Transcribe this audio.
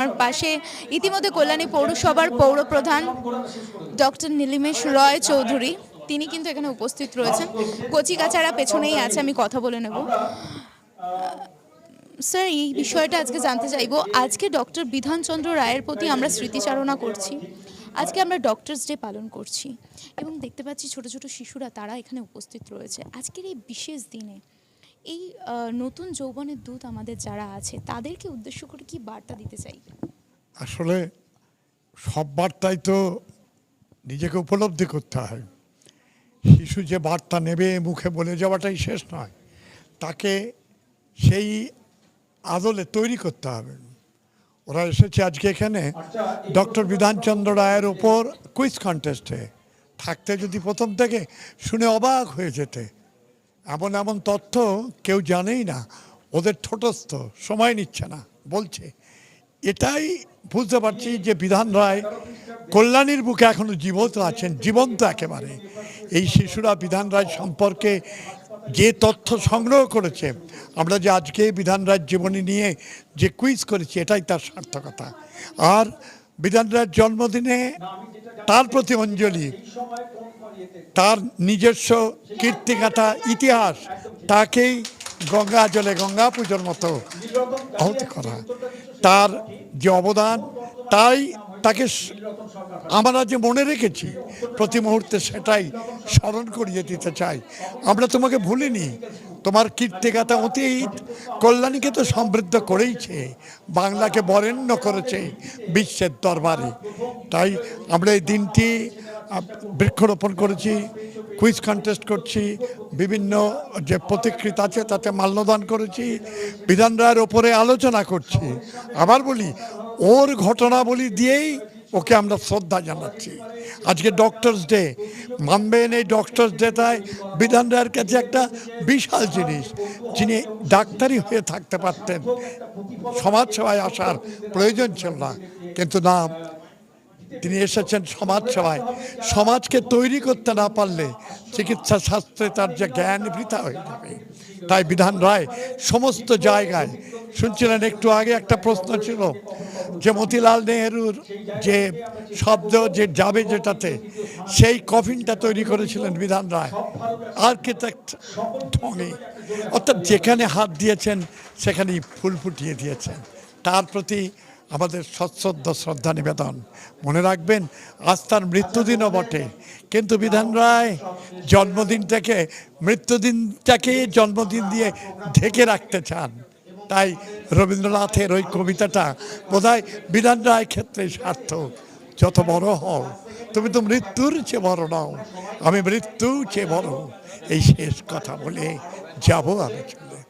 আমার পাশে ইতিমধ্যে কল্যাণী পৌরসভার পৌরপ্রধান ডক্টর নীলিমেশ রয় চৌধুরী, তিনি কিন্তু এখানে উপস্থিত রয়েছেন। কচিকাচারা পেছনেই আছে, আমি কথা বলে নেব। স্যার, এই বিষয়টা আজকে জানতে চাইব। আজকে ডক্টর বিধানচন্দ্র রায়ের প্রতি আমরা স্মৃতিচারণা করছি। আজকে আমরা ডক্টরস ডে পালন করছি। এবং দেখতে পাচ্ছি ছোট ছোট শিশুরা, তারা এখানে উপস্থিত রয়েছে। আজকের এই বিশেষ দিনে এই নতুন যৌবনের দূত আমাদের যারা আছে তাদেরকে উদ্দেশ্য করে কি বার্তা দিতে চাই? আসলে সব বার্তাই তো নিজেকে উপলব্ধি করতে হয়। শিশু যে বার্তা নেবে মুখে বলে যাওয়াটাই শেষ নয় তাকে সেই আদলে তৈরি করতে হবে। ওরা এসেছে আজকে এখানে ডক্টর বিধানচন্দ্র রায়ের ওপর কুইজ কন্টেস্টে থাকতে যদি প্রথম থেকে শুনে অবাক হয়ে যেতে এমন এমন তথ্য কেউ জানেই না, ওদের ঠোঁটস্থ, সময় নিচ্ছে না, বলছে। এটাই বুঝতে পারছি যে বিধান রায় কল্যাণীর বুকে এখনও জীবন্ত আছেন, জীবন্ত একেবারে। এই শিশুরা বিধান রায় সম্পর্কে যে তথ্য সংগ্রহ করেছে, আমরা যে আজকে বিধান রায় জীবনী নিয়ে যে কুইজ করেছি, এটাই তার সার্থকতা। আর বিধান রায়ের জন্মদিনে তার প্রতি অঞ্জলি তার নিজস্ব কীর্তিগাথা ইতিহাস, তাকেই গঙ্গা জলে গঙ্গা পুজোর মতো আহতি করা। তার যে অবদান, তাই তাকে আমরা যে মনে রেখেছি, প্রতি মুহূর্তে সেটাই স্মরণ করিয়ে দিতে চাই। আমরা তোমাকে ভুলিনি, তোমার কীর্তিগাথা অতীত কল্যাণীকে তো সমৃদ্ধ করেইছে, বাংলাকে বরেণ্য করেছে বিশ্বের দরবারে। তাই আমরা এই দিনটি বৃক্ষরোপণ করেছি কুইজ কন্টেস্ট করছি, বিভিন্ন যে প্রতিকৃত আছে তাতে মাল্যদান করেছি, বিধান রায়ের ওপরে আলোচনা করছি। আবার বলি, ওর ঘটনাবলী দিয়েই ওকে আমরা শ্রদ্ধা জানাচ্ছি। আজকে ডক্টরস ডে মানবেন এই ডক্টরস ডেটায় বিধান রায়ের কাছে একটা বিশাল জিনিস, যিনি ডাক্তারি হয়ে থাকতে পারতেন। সমাজসেবায় আসার প্রয়োজন ছিল না, কিন্তু না তিনি এসেছেন সমাজ সেবায়। সমাজকে তৈরি করতে না পারলে চিকিৎসা শাস্ত্রে তার যে জ্ঞান বৃথা হয়ে যাবে। তাই বিধান রায় সমস্ত জায়গায়, শুনছিলেন একটু আগে একটা প্রশ্ন ছিল যে মতিলাল নেহরুর যে শব্দ যে যাবে যেটাতে, সেই কফিনটা তৈরি করেছিলেন বিধান রায়। আর্কিটেক্ট ঢঙে অর্থাৎ যেখানে হাত দিয়েছেন, সেখানেই ফুল ফুটিয়ে দিয়েছেন। তার প্রতি আমাদের সশ্রদ্ধ শ্রদ্ধা নিবেদন। মনে রাখবেন, আজ তার মৃত্যুদিনও বটে। কিন্তু বিধান রায় জন্মদিনটাকে মৃত্যুদিনটাকে জন্মদিন দিয়ে ঢেকে রাখতে চান। তাই রবীন্দ্রনাথের ওই কবিতাটা বোধহয় বিধান রায় ক্ষেত্রে সার্থক। যত বড় হও, তুমি তো মৃত্যুর চেয়ে বড় নাও। আমি মৃত্যু চেয়ে বড়। এই শেষ কথা বলে যাব আমি চলে।